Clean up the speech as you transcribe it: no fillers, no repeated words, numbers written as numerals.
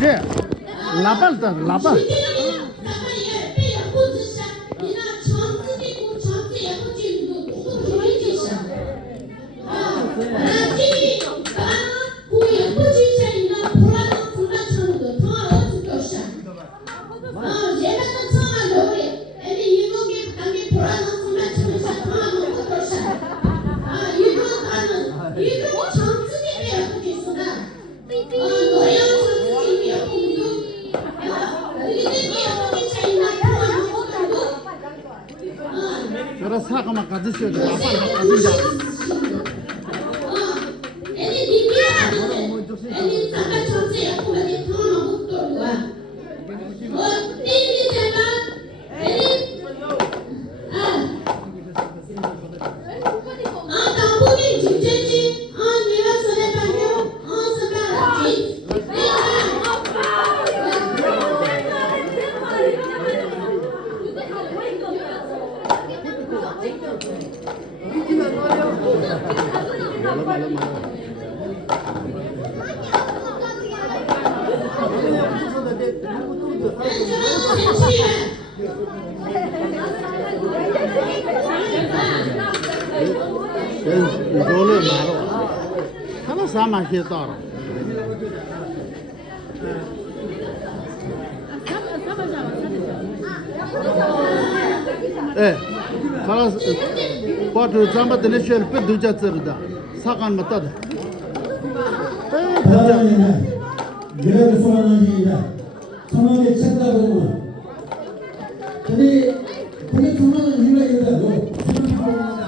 这拉板的拉板。그래서 사과만 가지셔도 라板가지자. 이거는 바로 하나 사만 했더라. 예, 가서 버터 잠바들이 쉘프 두자츠르다. 사간 맞다. 미래를 소환하니이다. 천원의 책다고. 근데 그게 천원은 이유가 있다.